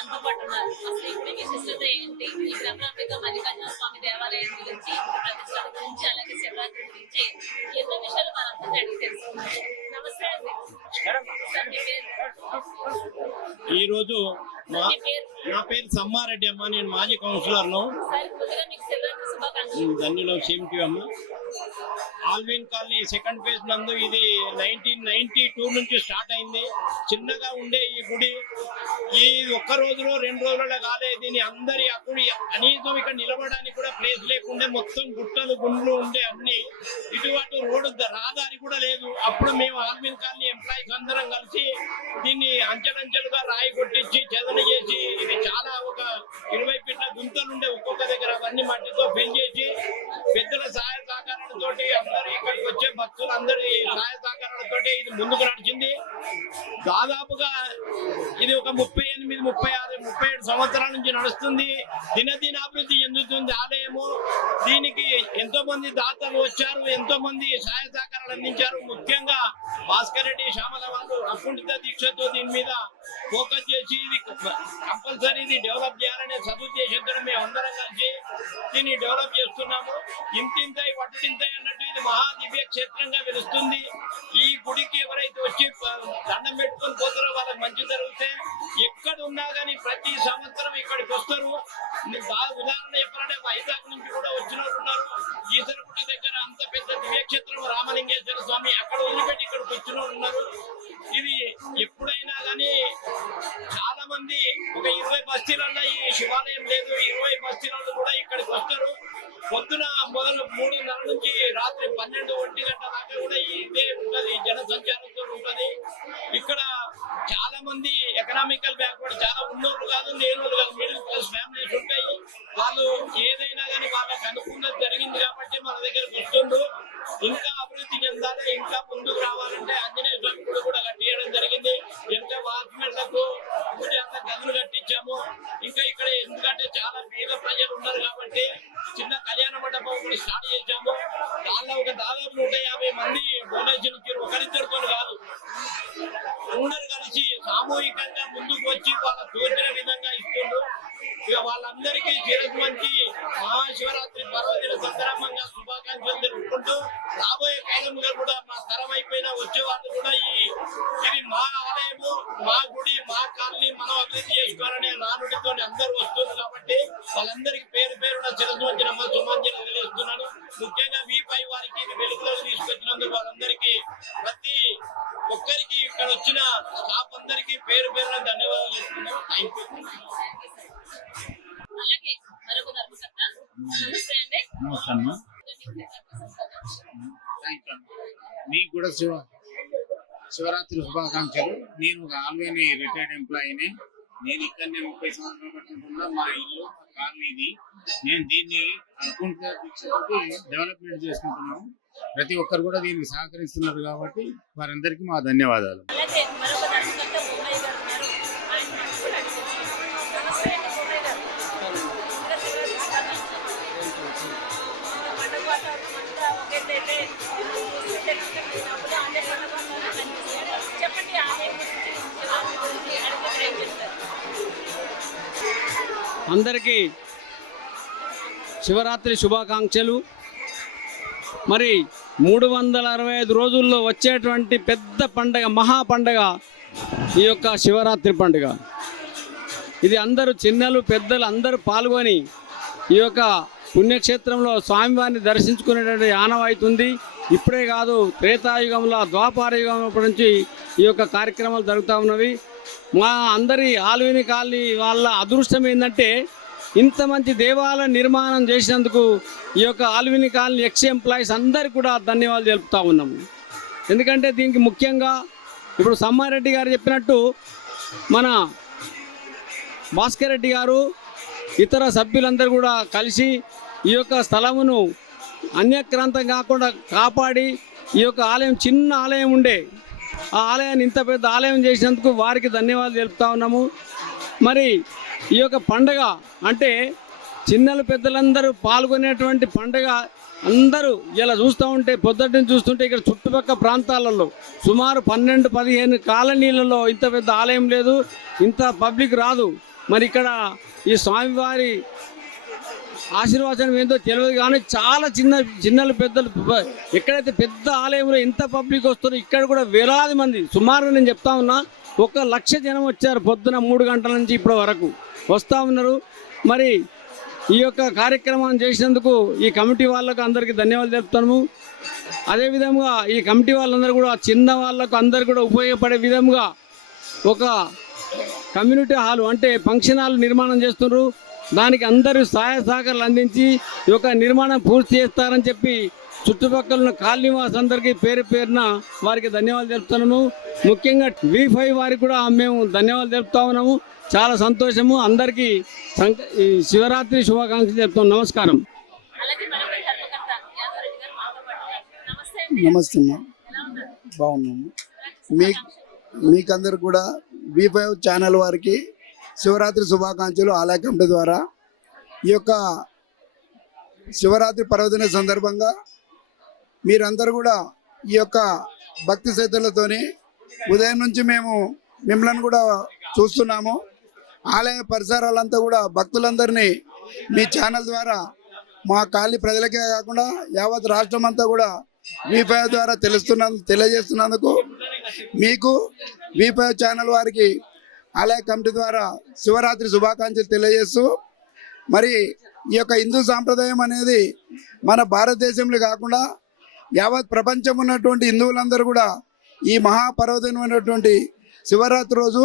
మనతో పాటు ఉన్నారు. అసలు ఇప్పుడు విశిష్టత ఏంటి, ఈ బ్రహ్మాంబిక మల్లికార్జున స్వామి దేవాలయం గురించి, ప్రతిష్టల గురించి, అలాగే శివరాత్రి గురించి ఎన్నో విషయాలు మనందరినీ అడిగి తెలుసుకున్నాం. నమస్తే అండి. సార్ మీ పేరు? ఈరోజు మీ పేరు? నా పేరు సమ్మారెడ్డి అమ్మ, నేను మాజీ కౌన్సిలర్ను. సార్ ముందుగా మీకు శివరాత్రి శుభాకాంక్షలు. ధన్యులో సేమ్ టు అమ్మ. ఆల్విన్ కాలనీ సెకండ్ ఫేజ్ నందు ఇది 1992 నుంచి స్టార్ట్ అయింది. చిన్నగా ఉండే ఈ గుడి ఈ ఒక్క రోజులో 2 రోజులలో కాలేదు. దీని అందరి అప్పుడు కనీసం ఇక్కడ నిలబడడానికి కూడా ప్లేస్ లేకుండే, మొత్తం గుట్టలు గుండ్లు ఉండే అన్ని. ఇటువంటి రోడ్డు రహదారి కూడా లేదు. అప్పుడు మేము ఆల్విన్ కాలనీ ఎంప్లాయీస్ అందరం కలిసి దీన్ని అంచెలంచెలుగా రాయి కొట్టించి చదన చేసి, ఇది చాలా ఒక 20 ఫీట్ల గుంతలు ఉండే ఒక్కొక్క దగ్గర, అవన్నీ మట్టితో ఫిల్ చేసి పెద్దల సహాయ సహకారాలతో అందరూ ఇక్కడికి వచ్చే భక్తులు అందరి సహాయ సహకారాలతో ఇది ముందుకు నడిచింది. దాదాపుగా ఇది ఒక 38, 36, 37 సంవత్సరాల నుంచి నడుస్తుంది. దినదినాభివృద్ధి చెందుతుంది ఆలయము. దీనికి ఎంతో మంది దాతలు వచ్చారు, ఎంతో మంది సహాయ సహకారాలు అందించారు. ముఖ్యంగా భాస్కర్ రెడ్డి, శ్యామల వాళ్ళు అకుంఠిత దీక్షతో దీని మీద ఫోకస్ చేసి ఇది కంపల్సరీ ఇది డెవలప్ చేయాలనే సదుద్దేశంతో మేము అందరం కలిసి దీన్ని డెవలప్ చేస్తున్నాము. ఇంతింతై వడ్డింతై అన్నట్టు ఇది మహా దివ్య క్షేత్రంగా వెలుస్తుంది. ఈ గుడికి ఎవరైతే వచ్చి దండం పెట్టుకొని పోతారో వాళ్ళకి మంచి జరిగితే ఎక్కడ ఉన్నా కానీ ప్రతి సంవత్సరం ఇక్కడికి వస్తారు. ఉదాహరణ చెప్పాలంటే వైజాగ్ నుంచి కూడా వచ్చిన వాళ్ళు ఉన్నారు. ఈసరగుట్ట దగ్గర అంత పెద్ద దివ్యక్షేత్రం రామలింగేశ్వర స్వామి, అక్కడ వదిలిపెట్టి ఇక్కడికి వచ్చిన వాళ్ళు ఉన్నారు. ఇది ఎప్పుడైనా కానీ చాలా మంది ఒక 20 బస్తీలలో ఈ శివాలయం లేదు, 20 బస్తీలలో కూడా ఇక్కడికి వస్తారు. పొద్దున మొదలు 3:30 నుంచి రాత్రి 12, 1 గంట దాకా కూడా ఇదే ఉంటది, జన సంచారంతో ఉంటది. ఇక్కడ చాలా మంది ఎకనామికల్ బ్యాక్వర్డ్, చాలా ఉన్నోళ్ళు కాదు, లేనోళ్ళు కాదు, మిడిల్ క్లాస్ ఫ్యామిలీస్ ఉంటాయి. వాళ్ళు ఏదైనా కానీ వాళ్ళకి అనుకున్నది జరిగింది కాబట్టి మన దగ్గరకు వస్తుండ్రు. ఇంకా అభివృద్ధి చెందాలి, ఇంకా ముందుకు రావాలంటే ఆంజనేయ స్వామి గుడి కూడా కట్టియడం జరిగింది. ఇంకా వాచ్మెన్లకు పూజ అంతా గదులు కట్టించాము. ఇంకా ఇక్కడ ఎందుకంటే చాలా పేద ప్రజలు ఉన్నారు కాబట్టి చిన్న కళ్యాణ మండపం కూడా స్టార్ట్ చేశాము. దానిలో ఒక దాదాపు 150 మంది డొనేషన్ ఇచ్చారు. ఒకరిద్దరితో కాదు, అందరు కలిసి సామూహికంగా ముందుకు వచ్చి వాళ్ళ తోచిన విధంగా ఇస్తుండ్రు. ఇక వాళ్ళందరికీ మంచి మహాశివరాత్రి పర్వదిన సందర్భంగా శుభాకాంక్షలు తెలుపుకుంటూ రాబోయే కాలంలో కూడా మా తరం అయిపోయినా వచ్చే వాళ్ళు కూడా ఇది మా ఆలయము, మా గుడి, మా కాలనీ మనం అభివృద్ధి చేసుకోవాలనే నానుడితో అందరూ వస్తుంది కాబట్టి వాళ్ళందరికీ పేరు పేరున చిరస్వంచి సుమాంజలి తెలియజేస్తున్నాను. ముఖ్యంగా V5 వారికి ఇది వెలుగులోకి తీసుకొచ్చినందుకు వాళ్ళందరికీ, ప్రతి ఒక్కరికి ఇక్కడ వచ్చిన స్టాఫ్ అందరికీ పేరు పేరున ధన్యవాదాలు చెప్తున్నాను. Thank you. అలాగే మరొక ధర్మకర్త. నమస్తే అండి. నమస్తే అమ్మా. మీకు కూడా శివరాత్రి శుభాకాంక్షలు. నేను ఒక ఆల్వేని రిటైర్డ్ ఎంప్లాయీని. నేను ఇక్కడనే 30 సంవత్సరాల పట్టుకుంటున్నా. మా ఇల్లు కాలనీ ఇది. నేను దీన్ని అకుంఠిత దీక్షతోటి డెవలప్మెంట్ చేసుకుంటున్నాను. ప్రతి ఒక్కరు కూడా దీనికి సహకరిస్తున్నారు కాబట్టి వారందరికీ మా ధన్యవాదాలు. అలాగే మరొక ధర్మకర్త బొమ్మాయి గారు ఉన్నారు. ఆయన కూడా అడుగుతున్నాను. నమస్తే అండి బొమ్మాయి గారు. ఇంకా శివరాత్రి శుభాకాంక్షలు. పండుగ వాతావరణం అంతా ఒకేటైతే చెప్పండి, ఆలయం గురించి, శివరాత్రి గురించి అడుగుతారు, ఏం చెప్తారు? అందరికీ శివరాత్రి శుభాకాంక్షలు. మరి 365 రోజుల్లో వచ్చేటువంటి పెద్ద పండగ, మహా పండగ ఈ యొక్క శివరాత్రి పండుగ. ఇది అందరూ చిన్నలు పెద్దలు అందరూ పాల్గొని ఈ యొక్క పుణ్యక్షేత్రంలో స్వామివారిని దర్శించుకునేటువంటి ఆనవాయితుంది. ఇప్పుడే కాదు, త్రేతాయుగంలో, ద్వాపారయుగం నుంచి ఈ యొక్క కార్యక్రమాలు జరుగుతూ ఉన్నవి. మా అందరి ఆల్విని కాలనీ వాళ్ళ అదృష్టం ఏంటంటే ఇంత మంచి దేవాలయ నిర్మాణం చేసినందుకు ఈ యొక్క ఆల్విని కాలనీ ఎక్స్ ఎంప్లాయీస్ అందరికీ కూడా ధన్యవాదాలు తెలుపుతూ ఉన్నాము. ఎందుకంటే దీనికి ముఖ్యంగా ఇప్పుడు సమ్మారెడ్డి గారు చెప్పినట్టు మన భాస్కర్ రెడ్డి గారు ఇతర సభ్యులందరూ కూడా కలిసి ఈ యొక్క స్థలమును అన్యక్రాంతం కాకుండా కాపాడి ఈ యొక్క ఆలయం, చిన్న ఆలయం ఉండే ఆ ఆలయాన్ని ఇంత పెద్ద ఆలయం చేసినందుకు వారికి ధన్యవాదాలు తెలుపుతా ఉన్నాము. మరి ఈ యొక్క పండగ అంటే చిన్నలు పెద్దలందరూ పాల్గొనేటువంటి పండగ. అందరూ ఇలా చూస్తూ ఉంటే, పొద్దుటిని చూస్తుంటే ఇక్కడ చుట్టుపక్కల ప్రాంతాలలో సుమారు 12-15 కాలనీలలో ఇంత పెద్ద ఆలయం లేదు, ఇంత పబ్లిక్ రాదు. మరి ఇక్కడ ఈ స్వామివారి ఆశీర్వాదం ఏంటో తెలియదు కానీ చాలా చిన్నలు పెద్దలు ఎక్కడైతే పెద్ద ఆలయంలో ఎంత పబ్లిక్ వస్తారో ఇక్కడ కూడా వేలాది మంది సుమారుగా నేను చెప్తా ఉన్నా 1,00,000 జనం వచ్చారు పొద్దున 3 గంటల నుంచి ఇప్పటి వరకు వస్తూ ఉన్నారు. మరి ఈ యొక్క కార్యక్రమాన్ని చేసినందుకు ఈ కమిటీ వాళ్ళకు అందరికీ ధన్యవాదాలు తెలుపుతాము. అదేవిధంగా ఈ కమిటీ వాళ్ళందరూ కూడా చిన్న వాళ్ళకు అందరు కూడా ఉపయోగపడే విధంగా ఒక కమ్యూనిటీ హాల్ అంటే ఫంక్షన్ హాల్ నిర్మాణం చేస్తున్నారు. దానికి అందరూ సహాయ సహకారాలు అందించి ఈ యొక్క నిర్మాణం పూర్తి చేస్తారని చెప్పి చుట్టుపక్కల ఉన్న కాలనీవాస్ అందరికీ పేరు పేరున వారికి ధన్యవాదాలు తెలుపుతున్నాము. ముఖ్యంగా V5 వారికి కూడా మేము ధన్యవాదాలు తెలుపుతా ఉన్నాము. చాలా సంతోషము. అందరికీ ఈ శివరాత్రి శుభాకాంక్షలు చెప్తాం. నమస్కారం. అలాగే మరొక ధర్మకర్త యాదవరెడ్డి గారు మాతో పాటు ఉన్నారు. నమస్తే అండి. నమస్తే అమ్మా, ఎలా ఉన్నారు? బాగున్నాము. మీకందరు కూడా V5 ఛానల్ వారికి శివరాత్రి శుభాకాంక్షలు. ఆలయ కమిటీ ద్వారా ఈ యొక్క శివరాత్రి పర్వదిన సందర్భంగా మీరందరూ కూడా ఈ యొక్క భక్తి శ్రద్ధలతోని ఉదయం నుంచి మేము మిమ్మల్ని కూడా చూస్తున్నాము. ఆలయ పరిసరాలంతా కూడా భక్తులందరినీ మీ ఛానల్ ద్వారా మా కాలి ప్రజలకే కాకుండా యావత్ రాష్ట్రం అంతా కూడా V5 ద్వారా తెలియజేస్తున్నందుకు మీకు V5 ఛానల్ వారికి ఆలయ కమిటీ ద్వారా శివరాత్రి శుభాకాంక్షలు తెలియజేస్తూ, మరి ఈ యొక్క హిందూ సాంప్రదాయం అనేది మన భారతదేశంలో కాకుండా యావత్ ప్రపంచం ఉన్నటువంటి హిందువులందరూ కూడా ఈ మహాపర్వదినమైనటువంటి శివరాత్రి రోజు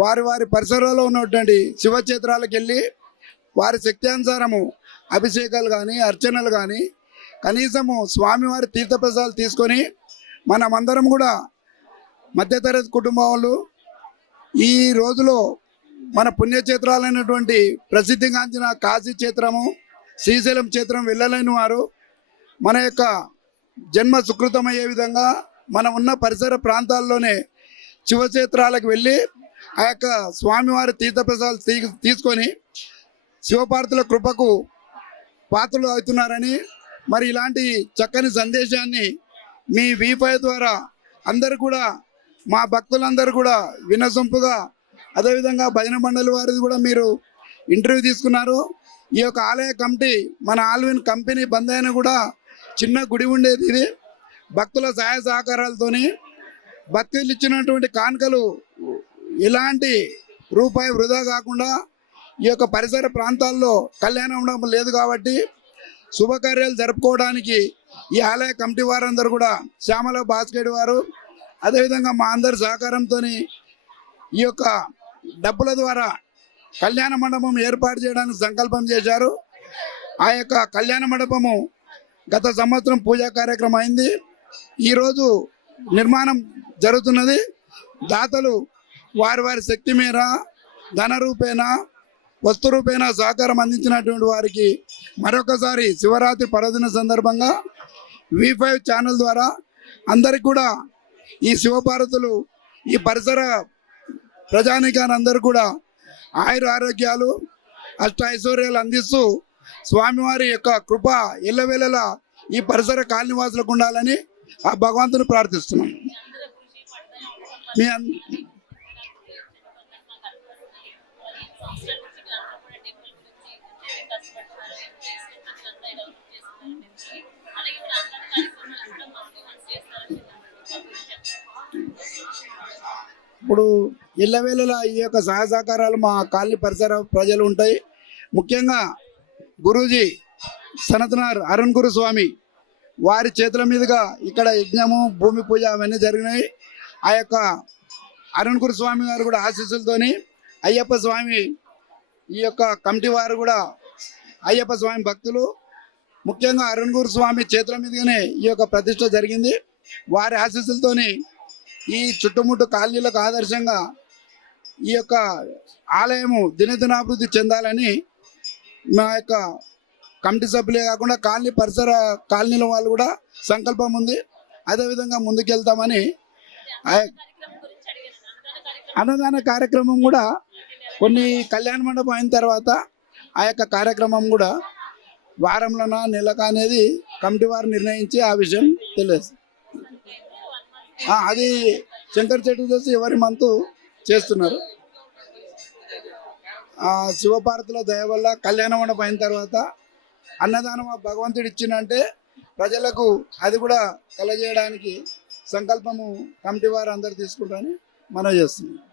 వారి వారి పరిసరాల్లో ఉన్నటువంటి శివక్షేత్రాలకు వెళ్ళి వారి శక్త్యానుసారము అభిషేకాలు కానీ అర్చనలు కానీ కనీసము స్వామివారి తీర్థప్రసాదాలు తీసుకొని మనమందరం కూడా మధ్యతరగతి కుటుంబాలు ఈ రోజులో మన పుణ్యక్షేత్రాలైనటువంటి ప్రసిద్ధిగాంచిన కాశీ క్షేత్రము, శ్రీశైలం క్షేత్రం వెళ్ళలేని వారు మన యొక్క జన్మ సుకృతమయ్యే విధంగా మనం ఉన్న పరిసర ప్రాంతాల్లోనే శివక్షేత్రాలకు వెళ్ళి ఆ యొక్క స్వామివారి తీర్థప్రసాదాలు తీసుకొని శివపార్వతుల కృపకు పాత్రలు అవుతున్నారని, మరి ఇలాంటి చక్కని సందేశాన్ని మీ V5 ద్వారా అందరు కూడా మా భక్తులందరూ కూడా వినసొంపుగా, అదేవిధంగా భజన మండలి వారిది కూడా మీరు ఇంటర్వ్యూ తీసుకున్నారు. ఈ యొక్క ఆలయ కమిటీ మన ఆల్విన్ కంపెనీ బంద్ అయినా కూడా చిన్న గుడి ఉండేది. ఇది భక్తుల సహాయ సహకారాలతోని భక్తులు ఇచ్చినటువంటి కానుకలు ఎలాంటి రూపాయి వృధా కాకుండా ఈ యొక్క పరిసర ప్రాంతాల్లో కళ్యాణం ఉండడం లేదు కాబట్టి శుభకార్యాలు జరుపుకోవడానికి ఈ ఆలయ కమిటీ వారందరూ కూడా శ్యామల బాస్కెట్ వారు అదేవిధంగా మా అందరి సహకారంతో ఈ యొక్క డబ్బుల ద్వారా కళ్యాణ మండపం ఏర్పాటు చేయడానికి సంకల్పం చేశారు. ఆ యొక్క కళ్యాణ మండపము గత సంవత్సరం పూజా కార్యక్రమం అయింది. ఈరోజు నిర్మాణం జరుగుతున్నది. దాతలు వారి వారి శక్తి మేర ధన రూపేణ వస్తు రూపేణ సహకారం అందించినటువంటి వారికి మరొకసారి శివరాత్రి పర్వదిన సందర్భంగా V5 ఛానల్ ద్వారా అందరికి కూడా ఈ శివపార్వతులు ఈ పరిసర ప్రజానికాన్ని అందరూ కూడా ఆయుర ఆరోగ్యాలు అష్ట ఐశ్వర్యాలు అందిస్తూ స్వామివారి యొక్క కృప ఎల్లవేళలా ఈ పరిసర కాలనీవాసులకు ఉండాలని ఆ భగవంతుని ప్రార్థిస్తున్నాం. మీ ఇప్పుడు ఎల్లవేళలా ఈ యొక్క సహాయ సహకారాలు మా కాలనీ పరిసర ప్రజలు ఉంటాయి. ముఖ్యంగా గురూజీ సనత్నార్ అరుణ్ గురు స్వామి వారి చేతుల మీదుగా ఇక్కడ యజ్ఞము భూమి పూజ అవన్నీ జరిగినాయి. ఆ యొక్క అరుణ్ గురు స్వామి గారు కూడా ఆశీస్సులతోని అయ్యప్ప స్వామి ఈ యొక్క కమిటీ వారు కూడా అయ్యప్ప స్వామి భక్తులు ముఖ్యంగా అరుణ్ గురు స్వామి చేతుల మీదుగానే ఈ యొక్క ప్రతిష్ట జరిగింది. వారి ఆశీస్సులతోని ఈ చుట్టుముట్టు కాలనీలకు ఆదర్శంగా ఈ యొక్క ఆలయము దినదినాభివృద్ధి చెందాలని మా యొక్క కమిటీ సభ్యులే కాకుండా కాలనీ పరిసర కాలనీల వాళ్ళు కూడా సంకల్పం ఉంది. అదేవిధంగా ముందుకెళ్తామని అన్నదాన కార్యక్రమం కూడా కొన్ని కళ్యాణ మండపం అయిన తర్వాత ఆ యొక్క కార్యక్రమం కూడా వారంలోనా నెలక అనేది కమిటీ వారు నిర్ణయించి ఆ విషయం తెలియదు. అది శంకర్ చతుర్దశి ఎవరి మంతు చేస్తున్నారు. ఆ శివపార్వతుల దయ వల్ల కళ్యాణ మండపం అయిన తర్వాత అన్నదానం ఆ భగవంతుడు ఇచ్చినంటే ప్రజలకు అది కూడా కలజేయడానికి సంకల్పము కమిటీ వారు అందరు తీసుకుంటారని మనం చేస్తున్నాం.